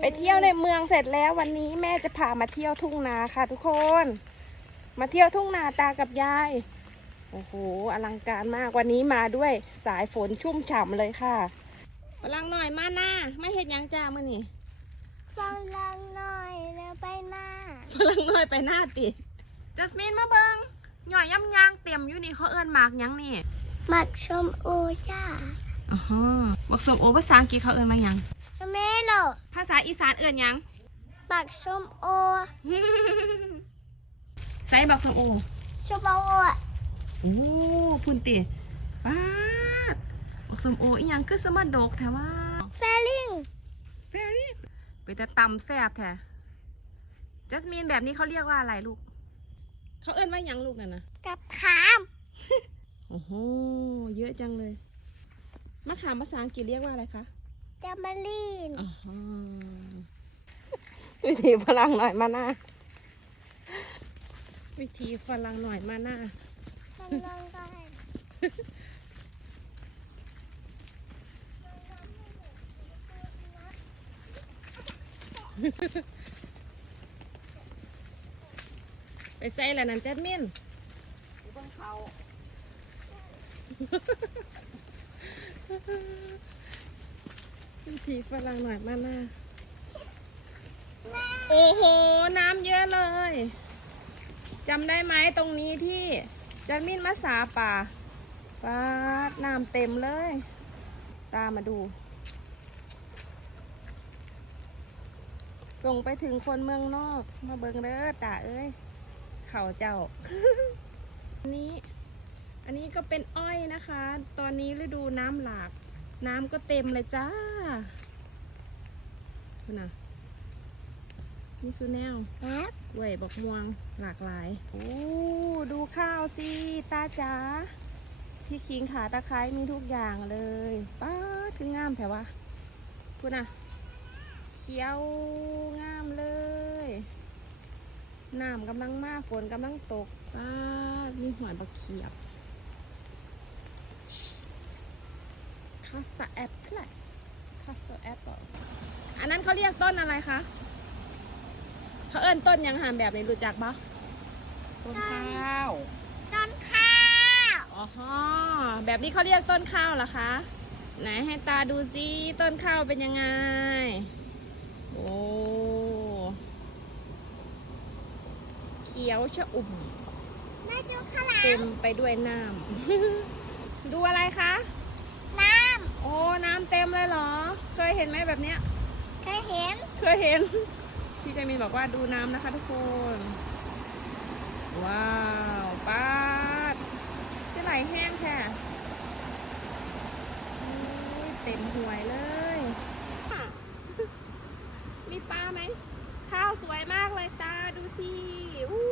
ไปเที่ยวในเมืองเสร็จแล้ววันนี้แม่จะพามาเที่ยวทุ่งนาค่ะ ทุกคน มาเที่ยวทุ่งนาตากับยาย โอ้โหอลังการมากวันนี้มาด้วยสายฝนชุ่มฉ่ำเลยค่ะพลังหน่อยมาหน้าไม่เห็นยังจ้ามื่อนี่ฟังลังหน่อยแล้วไปหน้าพลังหน่อยไปหน้าติจัสมินมาเบิงหน่อยย่ำยางเต็มอยู่นี่เขาเอิ้นหมากหยังนี่หมักชมโอจ้าอ๋อบักสมโอภาษาอังกฤษเขาเอิ้นมาหยังแม่เหรอภาษาอีสานเอิ้นหยังหมักชมโอใส่บักสมโอชมโอโอ้คุณติป้าดบักสมโออีหยังคือสมาดกแท้ว่าเฟลิงเ e รี่ไปแต่ตำแซ่บแท้จัสมินแบบนี้เขาเรียกว่าอะไรลูก เขาเอิ้นว่าหยังลูกน่ะนะกับขาม โอ้โห เยอะจังเลย มะขามภาษาอังกฤษเรียกว่าอะไรคะ จามารีนอ๋อวิธีฝรั่งหน่อยมาหน้า วิธีฝรั่งหน่อยมาหน้าฟังลังได้ไปใส่แล้วนั่นจัดมิน วิธีฝรั่งหน่อยมาหน้า โอ้โห น้ำเยอะเลยจำได้ไหมตรงนี้ที่จัดมินมาสาป่าปาดน้ำเต็มเลย ตามมาดู ส่งไปถึงคนเมืองนอก มาเบิงเด้อตาเอ้ย เขาเจ้า อันนี้ อันนี้ก็เป็นอ้อยนะคะ ตอนนี้ฤดูน้ำหลาก น้ำก็เต็มเลยจ้าคุณน่ะมีซูแนลแอปกล้วยบอกม่วงหลากหลาย โอ้ ดูข้าวสิ ตาจ๋า พี่คิงขาตะไคร้มีทุกอย่างเลยป้าดคืองามแถวะคุณน่ะ เขียวงามเลย น้ำกำลังมาฝนกำลังตกป้าดมีหอยบักเขียบ คัสตาแอปเปิลคัสตาแอปเปิลอันนั้นเขาเรียกต้นอะไรคะเขาเอิ้นต้นหยังหามแบบนี้รู้จักปะต้นข้าวต้นข้าวอ๋อฮะแบบนี้เขาเรียกต้นข้าวเหรอคะไหนให้ตาดูซิต้นข้าวเป็นยังไง โอ้เขียวชะอุ่มแม่ดูข้างหลัเต็งมไปด้วยน้ำดูอะไรคะน้ โอ้น้ำเต็มเลยเหรอ เคยเห็นไหมแบบเนี้ยำเคยเห็น เคยเห็น พี่เจมินบอกว่าดูน้ำนะคะทุกคน ว้าวป้าดจะไหลแห้งแค่อุ๊ยเต็มห่วยเลย มีปลาไหม ข้าวสวยมากเลยตาดูสิอู้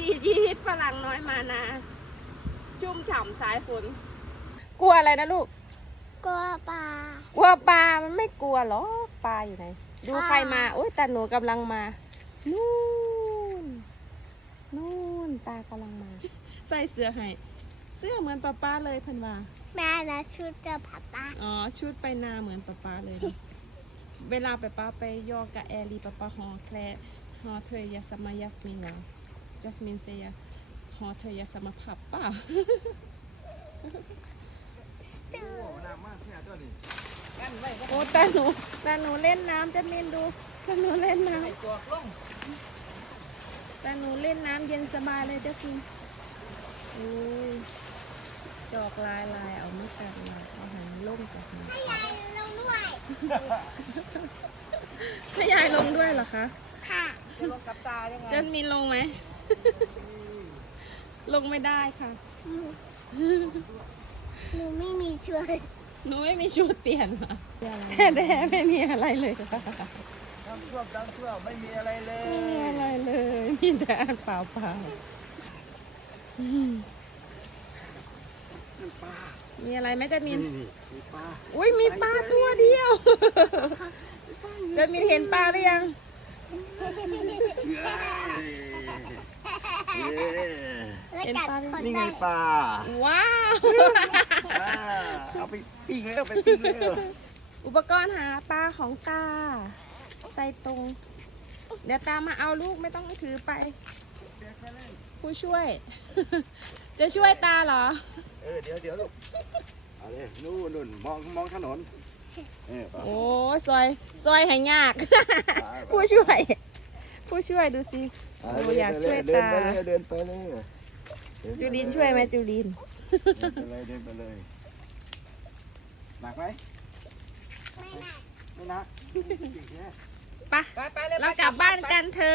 ดีชีวิตฝรั่งน้อยมานา ชุ่มฉ่ำสายฝน กลัวอะไรนะลูก กลัวปลากลัวปลา มันไม่กลัวหรอกปลาอยู่ไหน ดูอ่าใครมาโอ้ยแต่หนูกำลังมา นู่น นู่นตากำลังมา ใส่เสื้อให้ เสื้อเหมือนป้าป้าเลยเพันว่าแม่และชุดเจะผัดปลาอ๋อ ชุดไปนาเหมือนป้าป้าเลยนะเวลาป้าป้าไปยอกกับแอรีป้าป้าฮอแคลฮอเธอยาสมายัสมินเหรอยัสมินเซียฮอเธอยาสมาผับป่ะจืดโอ้แต่หนูแต่หนูเล่นน้ำจะมินดูแต่หนูเล่นน้ำแต่หนูเล่นน้ำเย็นสบายเลยเจ้าสิอุ้ยจอกลายลายเอาไม่กัดมาเอาหันล่มกับหันให้ยายลงด้วย ให้ยายลงด้วยเหรอคะค่ะเจนมีลงไหม ลงไม่ได้ค่ะ หนูไม่มีช่วยหนูไม่มีชุดเปลี่ยนค่ะแต่แต่ไม่มีอะไรเลยค่ะน้ำท่วมน้ำท่วมไม่มีอะไรเลไม่มียอะไรเลยมีแต่อันเปล่าเปล่าๆอืมน้ำปลามีอะไรไหมจะมีนนี่นี่มีปลาอุ้ยมีปลาตัวเดียวจะมีเห็นปลาหรือยังเย้แล้วเห็นกัดปลาไหมคนนี่ไงได้ปลาว้าว อ่าเอาไปปิ้งแล้วไปปิ้งแล้ววอุปกรณ์หาปลาของตา ใส่ตรง เดี๋ยวตามาเอาลูกไม่ต้องถือไป ผู้ช่วย จะช่วยตาเหรอ เออเดี๋ยวเดี๋ยวลูกเอาเลยนู่นนู่นมองมองถนนเออไปโอ้ซอยซอยให้ยากไปผู้ช่วย ผู้ช่วยดูสิไปโอ้อยากช่วยเดินตาไปเลยเดินไปเลยเดิไปจูลินช่วยไหมจูลิน เดินไปเลยเดินไปเลยหนักไหมไม่หนักไม่หนักไปะไปไปเลยเรากลับบ้านกันเถอ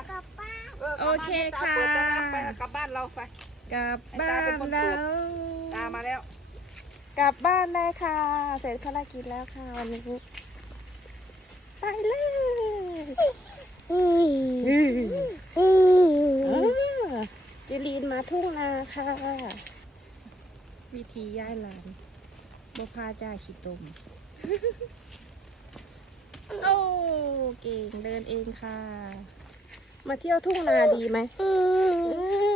ะกับป้าโอเคค่ะเปิดตาไปกลับบ้านเราไป กลับให้บ้าตานเป็นคนเปิแล้ดวตามาแล้ว กลับบ้านได้ค่ะ เสร็จภารกิจแล้วค่ะวันนี้ไปเลยอืมอืมอ่าจูลินมาทุ่งนาค่ะ วิธีย้ายหลานบพาจ่าขี้ตม โอ้ เก่งเดินเองค่ะ มาเที่ยวทุ่งนาดีไหมอื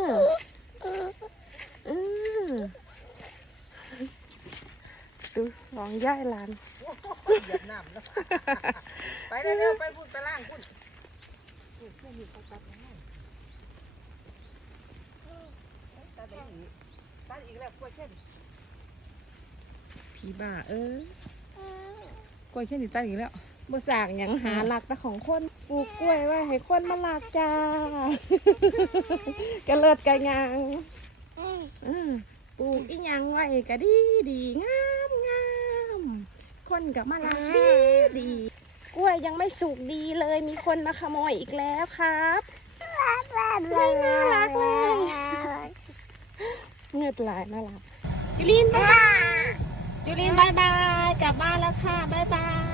มอืมอืมดูสองย่ายหลาน เหยียบน้ำแล้ว ไปเร็วๆไปพูดไปล่างพูดพูดแค่นี้เขาตัดยังไงตัดได้อีกตัดอี กแล้วกล้วยเช่นผีบ้า เออกล้วยเช่นนี่ตัดอีกแล้วบ่สร้ากหยังหาหลักแต่ของคนปลูกกล้วยไว้ให้คนมาหลักจ้ากระเลิดกระยังอืมปลูกอีหยังไว้ก็ดีดีงามงามคนกับมาหลักดีดีกล้วยยังไม่สุกดีเลยมีคนมาขโมยอีกแล้วครับไม่น่ารักเลย เงือดไหลน่ารักจุลินบายบายจุลินบายบายกลับบ้านแล้วค่ะบายบาย